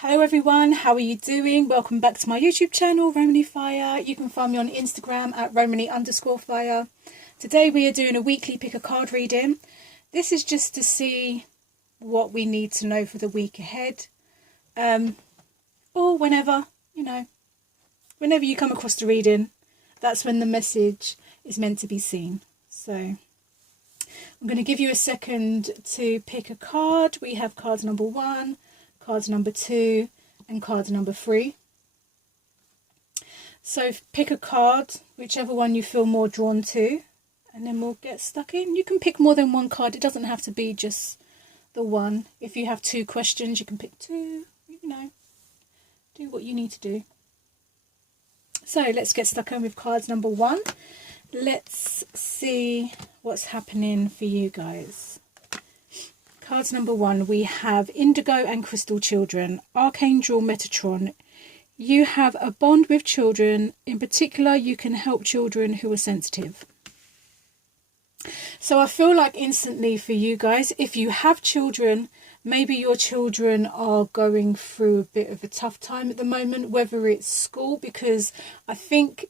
Hello everyone, how are you doing? Welcome back to my YouTube channel, Romani Fire. You can find me on Instagram at Romani_Fire. Today we are doing a weekly pick a card reading. This is just to see what we need to know for the week ahead. Or whenever you come across the reading, that's when the message is meant to be seen. So I'm going to give you a second to pick a card. We have cards number 1, cards number 2 and cards number 3. So pick a card, whichever one you feel more drawn to, and then we'll get stuck in. You can pick more than one card. It doesn't have to be just the one. If you have 2 questions, you can pick 2, do what you need to do. So let's get stuck in with cards number 1. Let's see what's happening for you guys. Cards number 1, we have Indigo and Crystal Children, Archangel Metatron. You have a bond with children. In particular, you can help children who are sensitive. So I feel like instantly for you guys, if you have children, maybe your children are going through a bit of a tough time at the moment, whether it's school, because I think,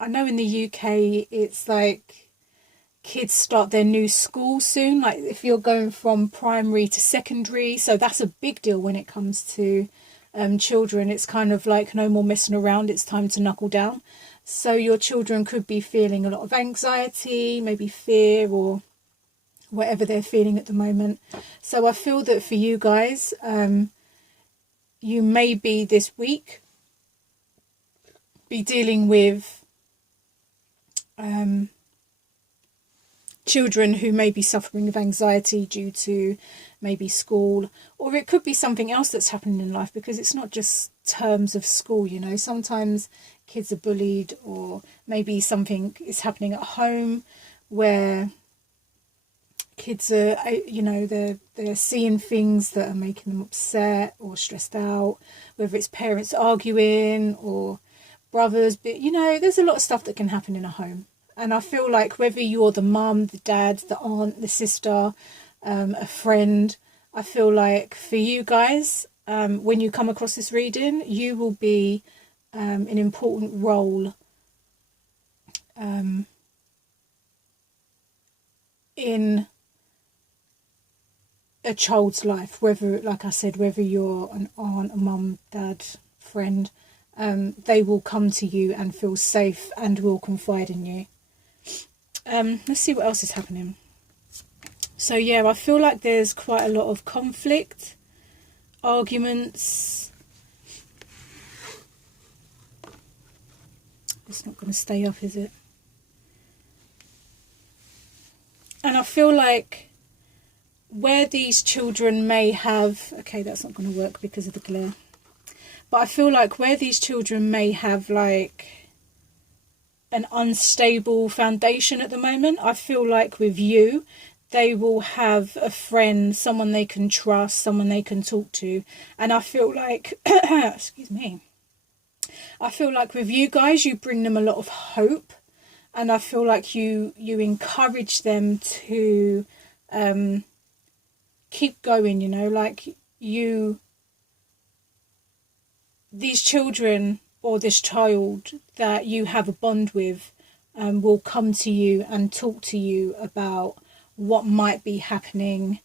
I know in the UK, it's like kids start their new school soon, like if you're going from primary to secondary, so that's a big deal when it comes to children. It's kind of like no more messing around, it's time to knuckle down. So your children could be feeling a lot of anxiety, maybe fear, or whatever they're feeling at the moment. So I feel that for you guys, you may be this week be dealing with children who may be suffering of anxiety due to maybe school, or it could be something else that's happening in life, because it's not just terms of school, sometimes kids are bullied, or maybe something is happening at home where kids are, they're seeing things that are making them upset or stressed out, whether it's parents arguing or brothers, but there's a lot of stuff that can happen in a home. And I feel like whether you're the mum, the dad, the aunt, the sister, a friend, I feel like for you guys, when you come across this reading, you will be an important role in a child's life, whether, like I said, whether you're an aunt, a mum, dad, friend, they will come to you and feel safe and will confide in you. Let's see what else is happening. So yeah, I feel like there's quite a lot of conflict, arguments. It's not going to stay up, is it? And I feel like where these children may have, okay, that's not going to work because of the glare, but I feel like where these children may have like an unstable foundation at the moment, I feel like with you, they will have a friend, someone they can trust, someone they can talk to. And I feel like, excuse me, I feel like with you guys, you bring them a lot of hope. And I feel like you encourage them to keep going, like these children or this child that you have a bond with will come to you and talk to you about what might be happening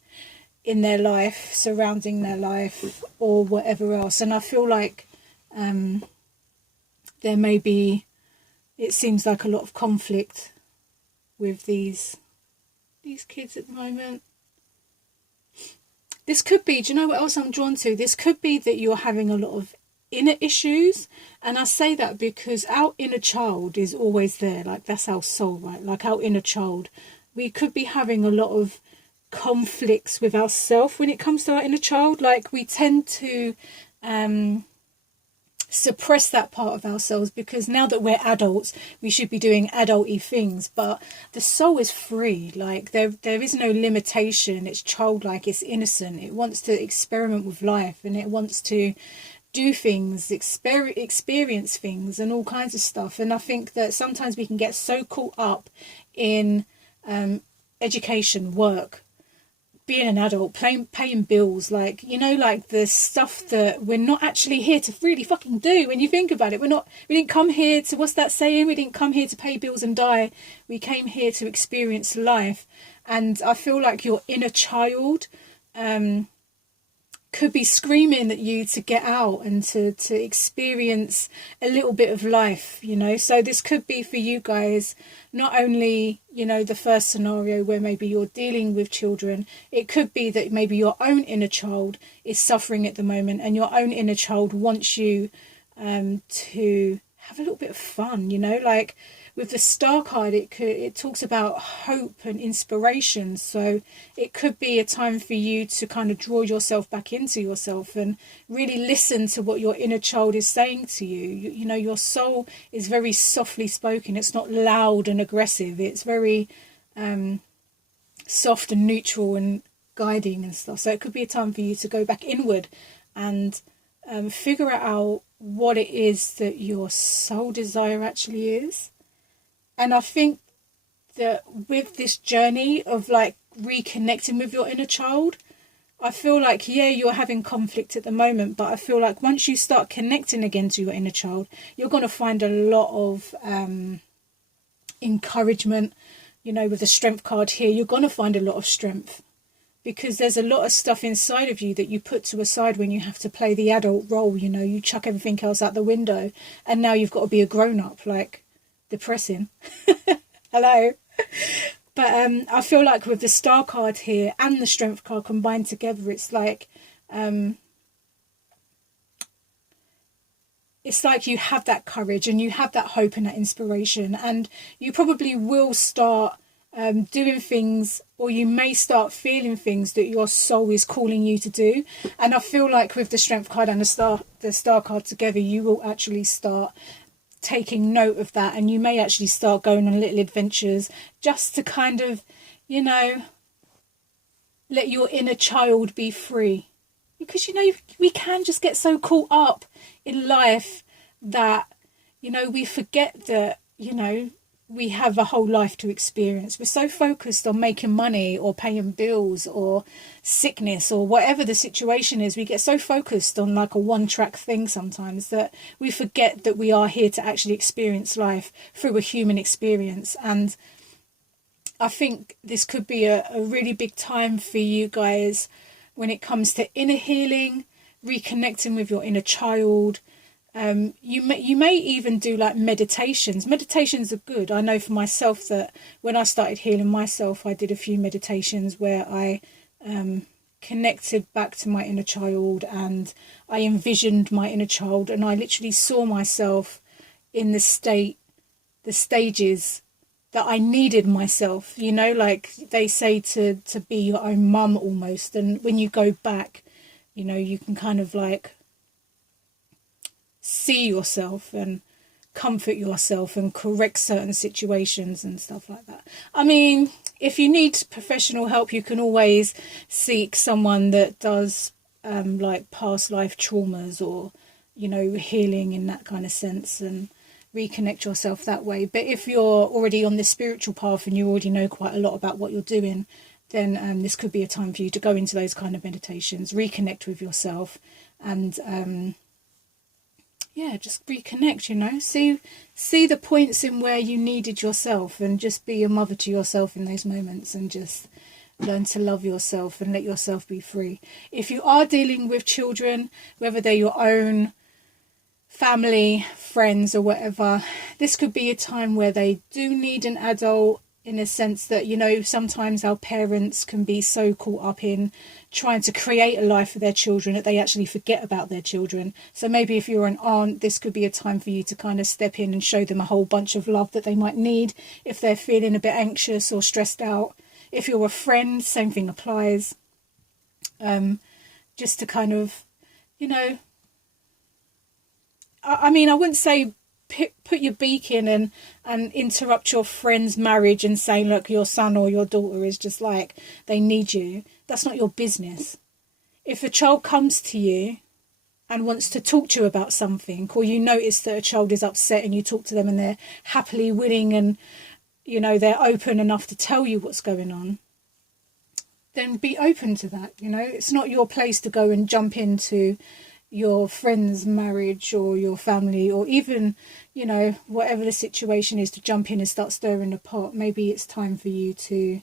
in their life, surrounding their life, or whatever else. And I feel like there may be, it seems like a lot of conflict with these kids at the moment. This could be, do you know what else I'm drawn to? This could be that you're having a lot of inner issues, and I say that because our inner child is always there, like that's our soul, right? Like our inner child, we could be having a lot of conflicts with ourselves when it comes to our inner child. Like we tend to suppress that part of ourselves, because now that we're adults, we should be doing adult-y things, but the soul is free. Like there is no limitation. It's childlike, it's innocent, it wants to experiment with life, and it wants to do things, experience things and all kinds of stuff. And I think that sometimes we can get so caught up in education, work, being an adult, paying bills, like, you know, like the stuff that we're not actually here to really fucking do. When you think about it, we didn't come here to, what's that saying? We didn't come here to pay bills and die. We came here to experience life. And I feel like your inner child could be screaming at you to get out and to experience a little bit of life, you know. So this could be for you guys, not only, you know, the first scenario where maybe you're dealing with children. It could be that maybe your own inner child is suffering at the moment, and your own inner child wants you to have a little bit of fun, you know. Like with the star card, it talks about hope and inspiration. So it could be a time for you to kind of draw yourself back into yourself and really listen to what your inner child is saying to you. You know, your soul is very softly spoken. It's not loud and aggressive. It's very soft and neutral and guiding and stuff. So it could be a time for you to go back inward and figure out what it is that your soul desire actually is. And I think that with this journey of like reconnecting with your inner child, I feel like, yeah, you're having conflict at the moment, but I feel like once you start connecting again to your inner child, you're going to find a lot of encouragement. You know, with the strength card here, you're going to find a lot of strength, because there's a lot of stuff inside of you that you put to a side when you have to play the adult role. You know, you chuck everything else out the window, and now you've got to be a grown-up. Like, depressing. Hello. But I feel like with the star card here and the strength card combined together, it's like you have that courage and you have that hope and that inspiration, and you probably will start doing things, or you may start feeling things that your soul is calling you to do. And I feel like with the strength card and the star card together, you will actually start taking note of that, and you may actually start going on little adventures just to kind of, you know, let your inner child be free. Because, you know, we can just get so caught up in life that, you know, we forget that, you know, we have a whole life to experience. We're so focused on making money or paying bills or sickness or whatever the situation is. We get so focused on like a one-track thing sometimes that we forget that we are here to actually experience life through a human experience. And I think this could be a really big time for you guys when it comes to inner healing, reconnecting with your inner child. You may even do like meditations. Meditations are good. I know for myself that when I started healing myself, I did a few meditations where I connected back to my inner child, and I envisioned my inner child, and I literally saw myself in the stages that I needed myself, you know, like they say to be your own mum almost. And when you go back, you know, you can kind of like see yourself and comfort yourself and correct certain situations and stuff like that. I mean, if you need professional help, you can always seek someone that does like past life traumas, or, you know, healing in that kind of sense, and reconnect yourself that way. But if you're already on the spiritual path and you already know quite a lot about what you're doing, then this could be a time for you to go into those kind of meditations, reconnect with yourself, and yeah, just reconnect, you know, see the points in where you needed yourself, and just be a mother to yourself in those moments, and just learn to love yourself and let yourself be free. If you are dealing with children, whether they're your own, family, friends or whatever, this could be a time where they do need an adult, in a sense that, you know, sometimes our parents can be so caught up in trying to create a life for their children that they actually forget about their children. So maybe if you're an aunt, this could be a time for you to kind of step in and show them a whole bunch of love that they might need if they're feeling a bit anxious or stressed out. If you're a friend, same thing applies. Just to kind of, you know, I mean, I wouldn't say put your beak in and interrupt your friend's marriage and say, look, your son or your daughter is just like, they need you. That's not your business. If a child comes to you and wants to talk to you about something, or you notice that a child is upset and you talk to them and they're happily willing and, you know, they're open enough to tell you what's going on, then be open to that. You know, it's not your place to go and jump into your friend's marriage or your family, or even, you know, whatever the situation is, to jump in and start stirring the pot. Maybe it's time for you to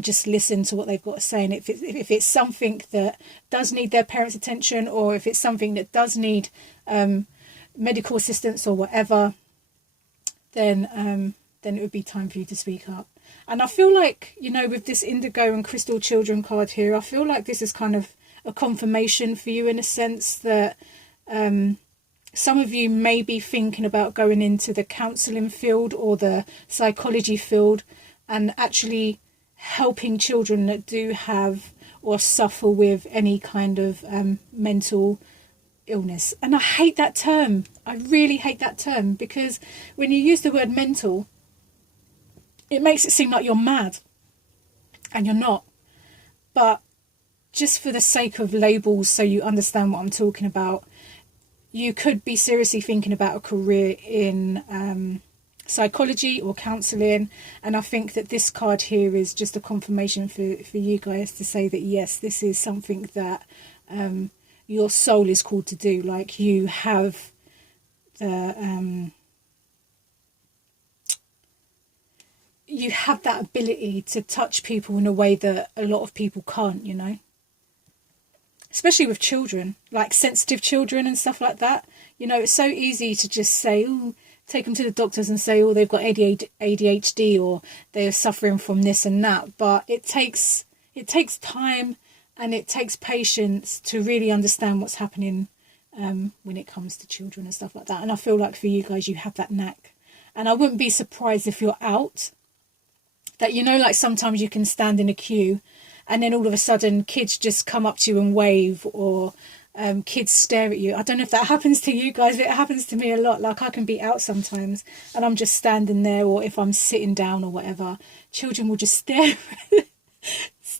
just listen to what they've got to say. And if it's something that does need their parents' attention, or if it's something that does need medical assistance or whatever, then it would be time for you to speak up. And I feel like, you know, with this indigo and crystal children card here, I feel like this is kind of a confirmation for you, in a sense that some of you may be thinking about going into the counselling field or the psychology field, and actually helping children that do have or suffer with any kind of mental illness. And I hate that term. I really hate that term, because when you use the word mental, it makes it seem like you're mad, and you're not. But just for the sake of labels, so you understand what I'm talking about, you could be seriously thinking about a career in psychology or counselling. And I think that this card here is just a confirmation for you guys to say that, yes, this is something that your soul is called to do. Like, you have the you have that ability to touch people in a way that a lot of people can't, you know. Especially with children, like sensitive children and stuff like that. You know, it's so easy to just say, oh, take them to the doctors and say, oh, they've got ADHD, or they're suffering from this and that. But it takes time, and it takes patience to really understand what's happening when it comes to children and stuff like that. And I feel like for you guys, you have that knack. And I wouldn't be surprised if you're out, that, you know, like sometimes you can stand in a queue and then all of a sudden kids just come up to you and wave, or kids stare at you. I don't know if that happens to you guys, but it happens to me a lot. Like, I can be out sometimes and I'm just standing there, or if I'm sitting down or whatever, children will just stare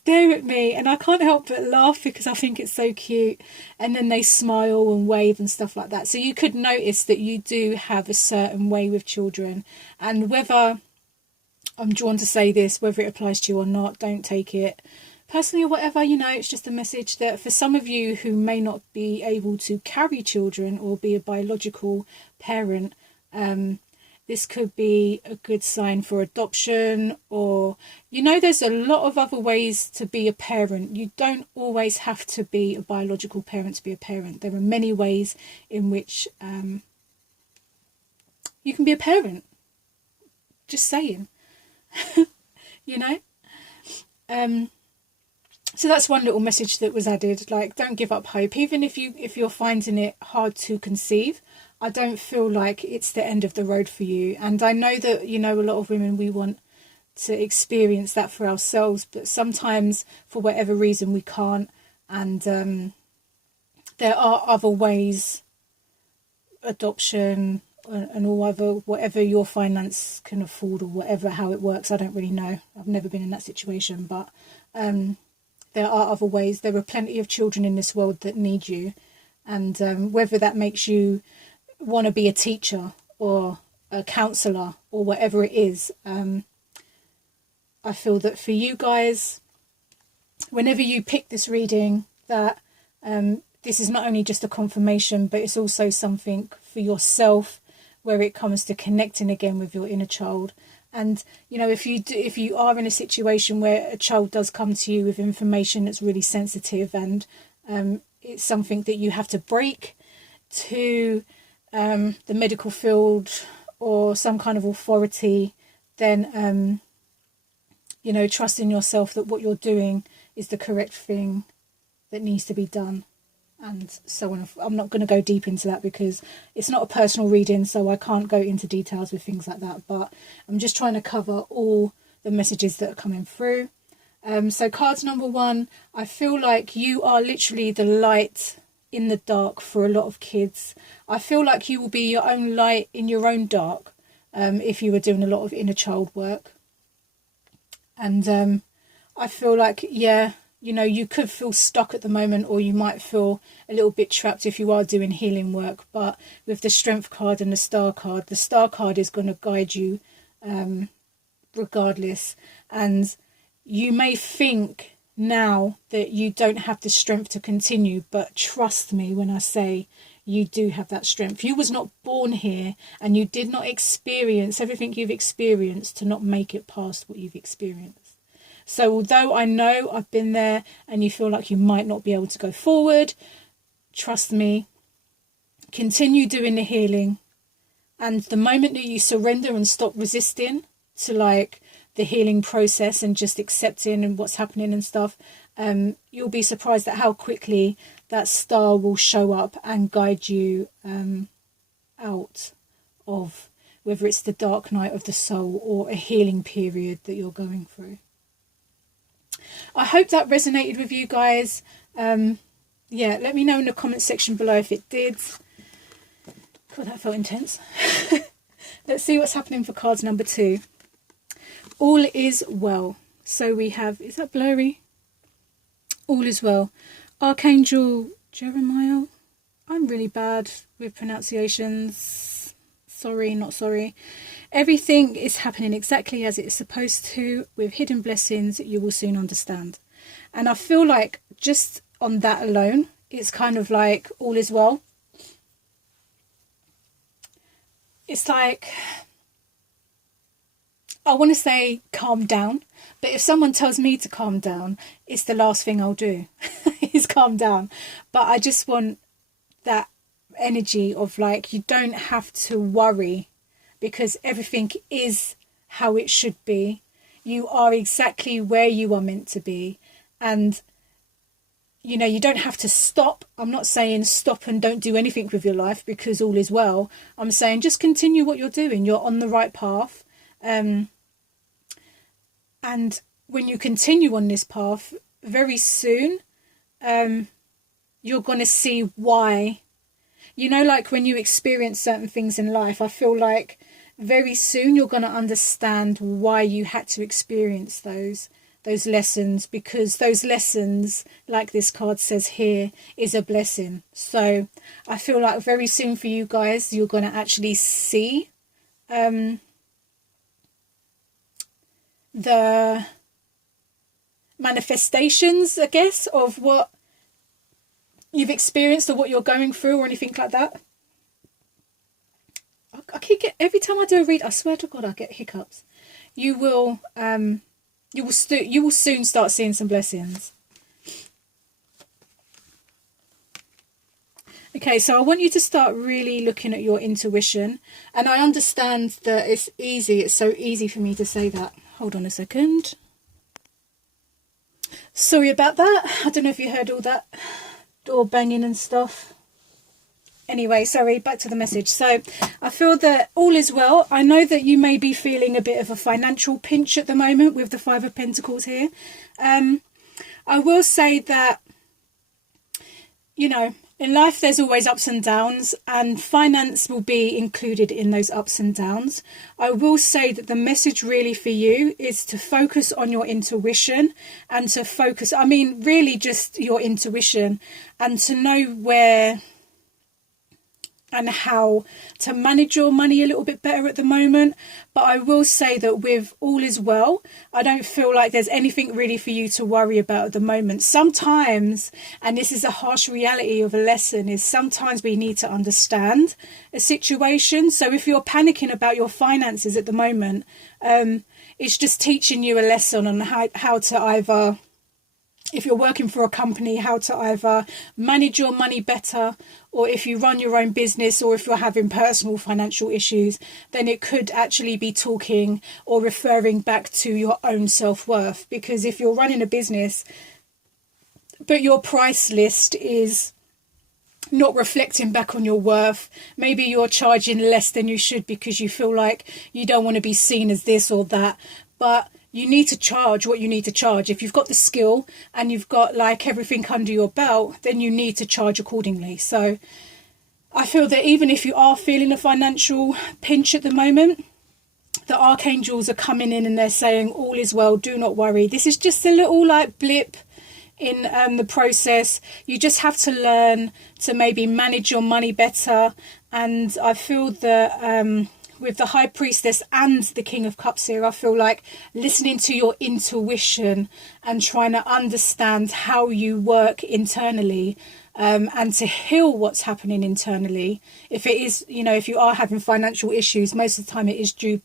at me, and I can't help but laugh because I think it's so cute. And then they smile and wave and stuff like that. So you could notice that you do have a certain way with children. And whether I'm drawn to say this, whether it applies to you or not, don't take it personally or whatever, you know, it's just a message that for some of you who may not be able to carry children or be a biological parent, this could be a good sign for adoption. Or, you know, there's a lot of other ways to be a parent. You don't always have to be a biological parent to be a parent. There are many ways in which you can be a parent. Just saying. You know? So that's one little message that was added. Like, don't give up hope. Even if you're finding it hard to conceive, I don't feel like it's the end of the road for you. And I know that, you know, a lot of women, we want to experience that for ourselves, but sometimes for whatever reason we can't. And there are other ways, adoption and all other, whatever your finance can afford, or whatever, how it works. I don't really know. I've never been in that situation, but there are other ways. There are plenty of children in this world that need you. And whether that makes you want to be a teacher or a counsellor or whatever it is, I feel that for you guys, whenever you pick this reading, that this is not only just a confirmation, but it's also something for yourself, where it comes to connecting again with your inner child. And, you know, if you are in a situation where a child does come to you with information that's really sensitive, and it's something that you have to break to the medical field or some kind of authority, then, you know, trust in yourself that what you're doing is the correct thing that needs to be done. And so on. I'm not going to go deep into that because it's not a personal reading, so I can't go into details with things like that. But I'm just trying to cover all the messages that are coming through. So cards number 1, I feel like you are literally the light in the dark for a lot of kids. I feel like you will be your own light in your own dark if you were doing a lot of inner child work. And I feel like, yeah, you know, you could feel stuck at the moment, or you might feel a little bit trapped if you are doing healing work. But with the Strength card and the Star card is going to guide you regardless. And you may think now that you don't have the strength to continue. But trust me when I say you do have that strength. You was not born here, and you did not experience everything you've experienced to not make it past what you've experienced. So although I know I've been there and you feel like you might not be able to go forward, trust me, continue doing the healing. And the moment that you surrender and stop resisting to like the healing process and just accepting and what's happening and stuff, you'll be surprised at how quickly that star will show up and guide you out of whether it's the dark night of the soul or a healing period that you're going through. I hope that resonated with you guys. Yeah, let me know in the comment section below if it did. God, that felt intense. Let's see what's happening for cards number 2. All is well. So we have, is that blurry? All is well. Archangel Jeremiah. I'm really bad with pronunciations. Sorry, not sorry. Everything is happening exactly as it is supposed to. With hidden blessings, you will soon understand. And I feel like just on that alone, it's kind of like all is well. It's like, I want to say calm down, but if someone tells me to calm down, it's the last thing I'll do is calm down. But I just want that energy of like, you don't have to worry because everything is how it should be. You are exactly where you are meant to be. And you know, you don't have to stop. I'm not saying stop and don't do anything with your life because all is well. I'm saying just continue what you're doing. You're on the right path. And when you continue on this path, very soon, you're going to see why. You know, like when you experience certain things in life, I feel like very soon you're going to understand why you had to experience those lessons, because those lessons, like this card says here, is a blessing. So I feel like very soon for you guys, you're going to actually see the manifestations, I guess, of what you've experienced or what you're going through or anything like that. I keep every time I do a read, I swear to God, I get hiccups. You will soon start seeing some blessings. Okay, so I want you to start really looking at your intuition. And I understand that it's easy. It's so easy for me to say that. Hold on a second. Sorry about that. I don't know if you heard all that door banging and stuff. Anyway, sorry, back to the message. So I feel that all is well. I know that you may be feeling a bit of a financial pinch at the moment with the 5 of Pentacles here. I will say that, you know, in life there's always ups and downs, and finance will be included in those ups and downs. I will say that the message really for you is to focus on your intuition and to focus, I mean, really just your intuition, and to know where and how to manage your money a little bit better at the moment. But I will say that with all is well, I don't feel like there's anything really for you to worry about at the moment. Sometimes, and this is a harsh reality of a lesson, is sometimes we need to understand a situation. So if you're panicking about your finances at the moment, it's just teaching you a lesson on how to either, if you're working for a company, how to either manage your money better, or if you run your own business, or if you're having personal financial issues, then it could actually be talking or referring back to your own self-worth. Because if you're running a business, but your price list is not reflecting back on your worth, maybe you're charging less than you should because you feel like you don't want to be seen as this or that, but you need to charge what you need to charge. If you've got the skill and you've got like everything under your belt, then you need to charge accordingly. So I feel that even if you are feeling a financial pinch at the moment, the archangels are coming in and they're saying all is well, do not worry. This is just a little like blip in the process. You just have to learn to maybe manage your money better. And I feel that with the High Priestess and the King of Cups here, I feel like listening to your intuition and trying to understand how you work internally, and to heal what's happening internally. If it is, if you are having financial issues, most of the time it is due.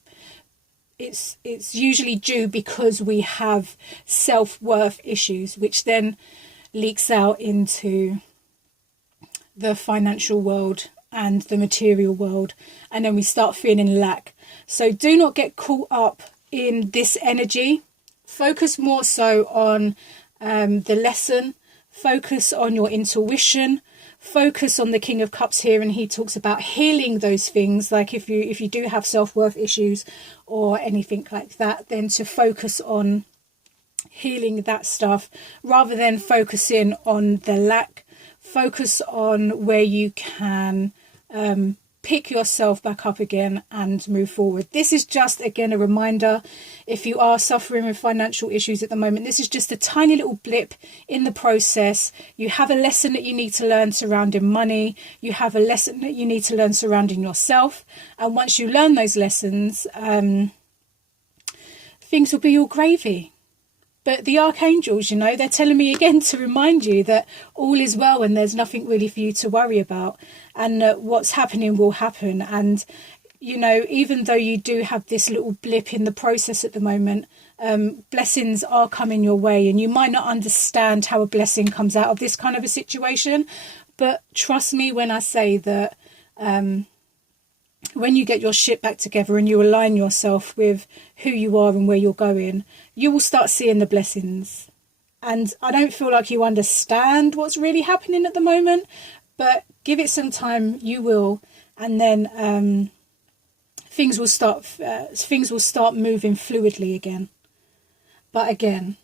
It's usually due because we have self-worth issues, which then leaks out into the financial world and the material world, and then we start feeling lack. So do not get caught up in this energy. Focus more so on the lesson. Focus on your intuition. Focus on the King of Cups here, and he talks about healing those things. Like if you do have self-worth issues or anything like that, then to focus on healing that stuff rather than focusing on the lack. Focus on where you can pick yourself back up again and move forward. This is just, again, a reminder. If you are suffering with financial issues at the moment, this is just a tiny little blip in the process. You have a lesson that you need to learn surrounding money. You have a lesson that you need to learn surrounding yourself. And once you learn those lessons, things will be all gravy. But the archangels, they're telling me again to remind you that all is well and there's nothing really for you to worry about, and that what's happening will happen. And, even though you do have this little blip in the process at the moment, blessings are coming your way, and you might not understand how a blessing comes out of this kind of a situation. But trust me when I say that when you get your shit back together and you align yourself with who you are and where you're going, you will start seeing the blessings. And I don't feel like you understand what's really happening at the moment, but give it some time, you will. And then things will start moving fluidly again. But again,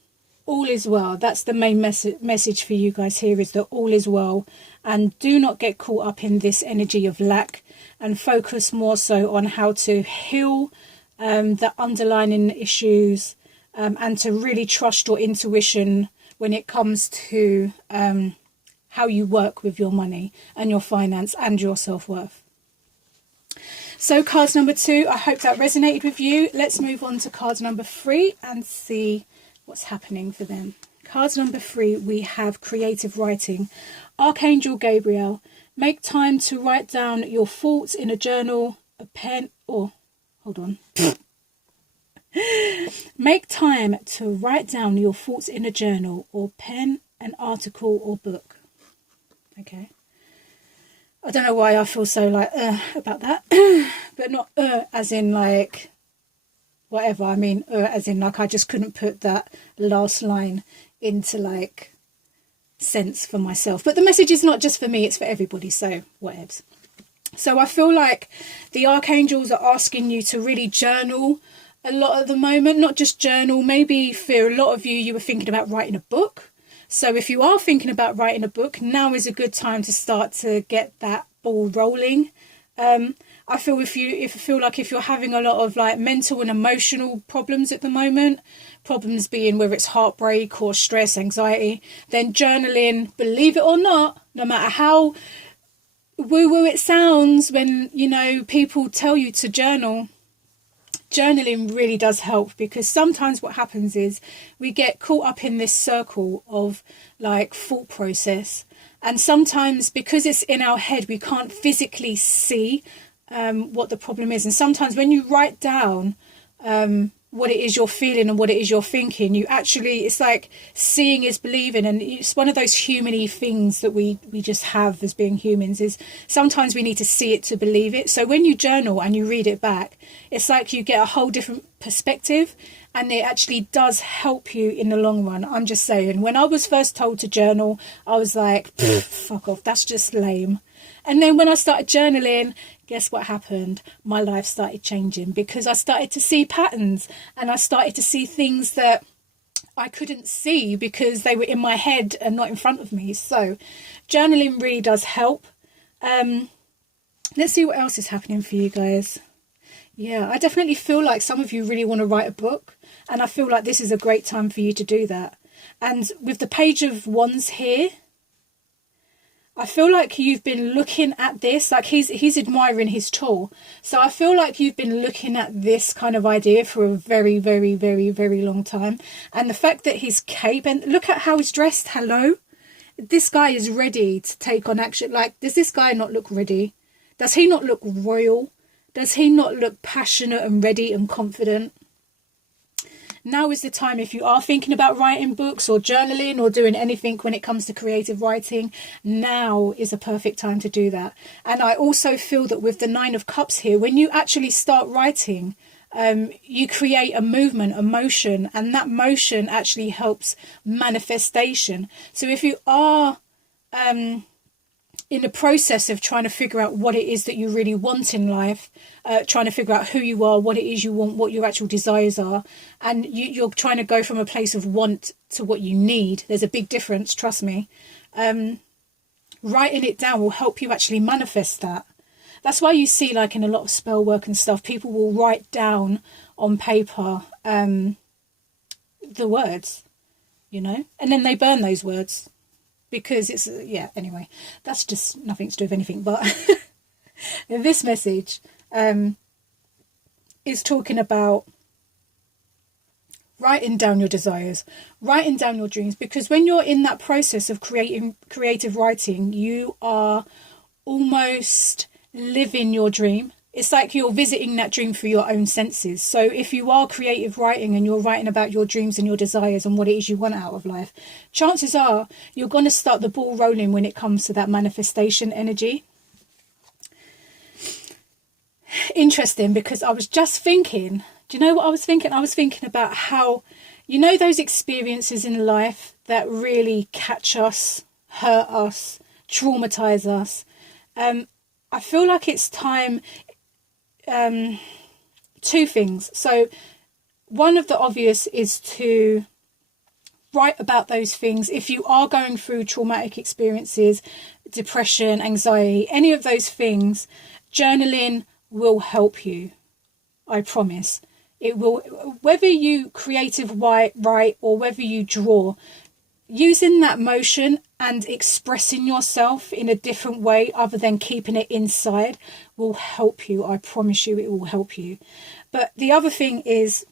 all is well. That's the main message for you guys here, is that all is well. And do not get caught up in this energy of lack, and focus more so on how to heal the underlying issues, and to really trust your intuition when it comes to how you work with your money and your finance and your self-worth. So cards number 2, I hope that resonated with you. Let's move on to cards number 3 and see what's happening for them. Cards number 3, we have creative writing. Archangel Gabriel, make time to write down your thoughts in a journal, a pen, or, hold on. Make time to write down your thoughts in a journal or pen, an article or book. Okay. I don't know why I feel so like about that, but not as in like whatever. I mean as in like I just couldn't put that last line into like sense for myself. But the message is not just for me, it's for everybody, so whatevs. So I feel like the archangels are asking you to really journal a lot at the moment. Not just journal, maybe for a lot of you were thinking about writing a book. So if you are thinking about writing a book, now is a good time to start to get that ball rolling. I feel if you're having a lot of like mental and emotional problems at the moment, problems being whether it's heartbreak or stress, anxiety, then journaling, believe it or not, no matter how woo-woo it sounds when, people tell you to journal, journaling really does help, because sometimes what happens is we get caught up in this circle of like thought process, and sometimes because it's in our head we can't physically see what the problem is. And sometimes when you write down what it is you're feeling and what it is you're thinking, you actually, it's like seeing is believing. And it's one of those human-y things that we just have as being humans, is sometimes we need to see it to believe it. So when you journal and you read it back, it's like you get a whole different perspective, and it actually does help you in the long run. I'm just saying, when I was first told to journal, I was like, fuck off, that's just lame. And then when I started journaling, guess what happened? My life started changing, because I started to see patterns, and I started to see things that I couldn't see because they were in my head and not in front of me. So journaling really does help. Let's see what else is happening for you guys. Yeah, I definitely feel like some of you really want to write a book, and I feel like this is a great time for you to do that. And with the Page of Wands here, I feel like you've been looking at this, like he's admiring his tool. So I feel like you've been looking at this kind of idea for a very, very, very, very long time. And the fact that his cape, and look at how he's dressed, hello? This guy is ready to take on action. Like, does this guy not look ready? Does he not look royal? Does he not look passionate and ready and confident? Now is the time, if you are thinking about writing books or journaling or doing anything when it comes to creative writing, now is a perfect time to do that. And I also feel that with the 9 of Cups here, when you actually start writing, you create a movement, a motion, and that motion actually helps manifestation. So if you are in the process of trying to figure out what it is that you really want in life, trying to figure out who you are, what it is you want, what your actual desires are, and you're trying to go from a place of want to what you need, there's a big difference, trust me. Writing it down will help you actually manifest that. That's why you see, like in a lot of spell work and stuff, people will write down on paper the words, you know, and then they burn those words. Because it's, yeah, anyway, that's just nothing to do with anything. But this message is talking about writing down your desires, writing down your dreams. Because when you're in that process of creative writing, you are almost living your dream. It's like you're visiting that dream through your own senses. So if you are creative writing and you're writing about your dreams and your desires and what it is you want out of life, chances are you're going to start the ball rolling when it comes to that manifestation energy. Interesting, because I was just thinking, do you know what I was thinking? I was thinking about how, you know, those experiences in life that really catch us, hurt us, traumatize us. I feel like it's time. Two things. So one of the obvious is to write about those things. If you are going through traumatic experiences, depression, anxiety, any of those things, journaling will help you. I promise. It will, whether you creative write or whether you draw, using that motion and expressing yourself in a different way other than keeping it inside will help you. I promise you it will help you. But the other thing is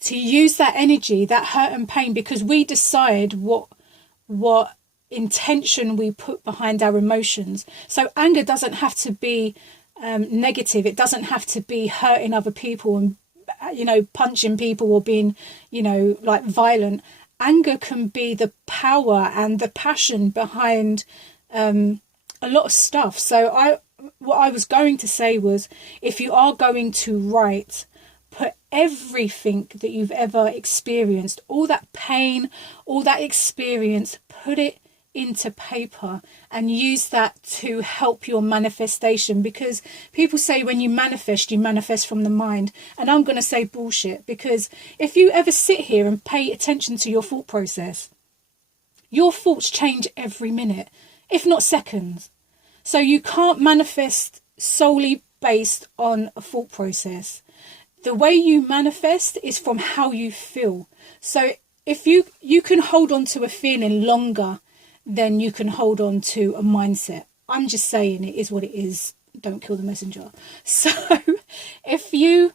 to use that energy, that hurt and pain, because we decide what intention we put behind our emotions. So anger doesn't have to be negative. It doesn't have to be hurting other people and, you know, punching people or being, you know, like violent. Anger can be the power and the passion behind a lot of stuff. So what I was going to say was, if you are going to write, put everything that you've ever experienced, all that pain, all that experience, put it into paper and use that to help your manifestation. Because people say when you manifest from the mind, and I'm going to say bullshit, because if you ever sit here and pay attention to your thought process, your thoughts change every minute, if not seconds. So you can't manifest solely based on a thought process. The way you manifest is from how you feel. So if you can hold on to a feeling longer then you can hold on to a mindset. I'm just saying, it is what it is. Don't kill the messenger. So if you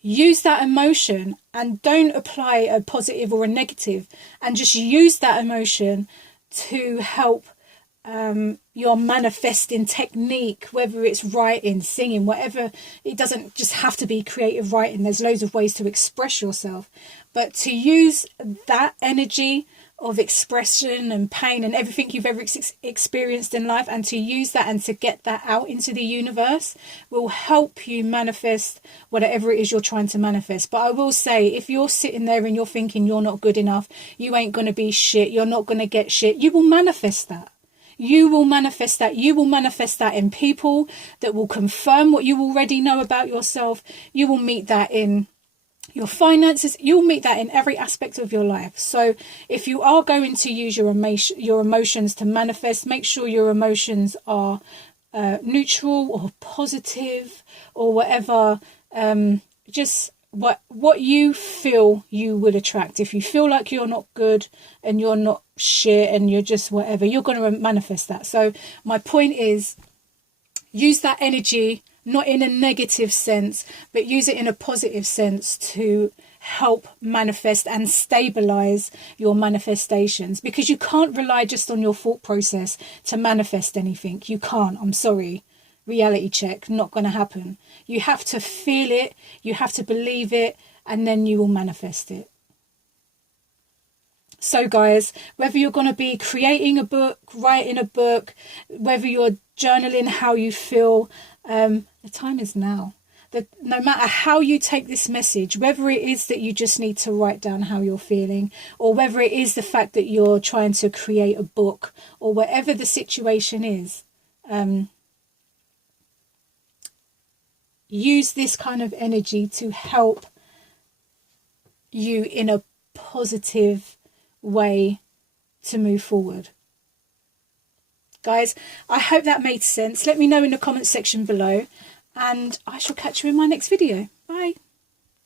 use that emotion and don't apply a positive or a negative, and just use that emotion to help your manifesting technique, whether it's writing, singing, whatever. It doesn't just have to be creative writing. There's loads of ways to express yourself, but to use that energy of expression and pain and everything you've ever experienced in life, and to use that and to get that out into the universe, will help you manifest whatever it is you're trying to manifest. But I will say, if you're sitting there and you're thinking you're not good enough, you ain't going to be shit, you're not going to get shit, you will manifest that. You will manifest that. You will manifest that in people that will confirm what you already know about yourself. You will meet that in your finances. You'll meet that in every aspect of your life. So if you are going to use your emotions to manifest, make sure your emotions are neutral or positive or whatever. Just what you feel you will attract. If you feel like you're not good and you're not shit and you're just whatever, you're going to manifest that. So my point is, use that energy not in a negative sense, but use it in a positive sense to help manifest and stabilize your manifestations, because you can't rely just on your thought process to manifest anything. You can't. I'm sorry. Reality check, not going to happen. You have to feel it, you have to believe it, and then you will manifest it. So guys, whether you're going to be creating a book, writing a book, whether you're journaling how you feel, the time is now. No matter how you take this message, whether it is that you just need to write down how you're feeling, or whether it is the fact that you're trying to create a book, or whatever the situation is, use this kind of energy to help you in a positive way to move forward. Guys, I hope that made sense. Let me know in the comment section below, and I shall catch you in my next video. Bye.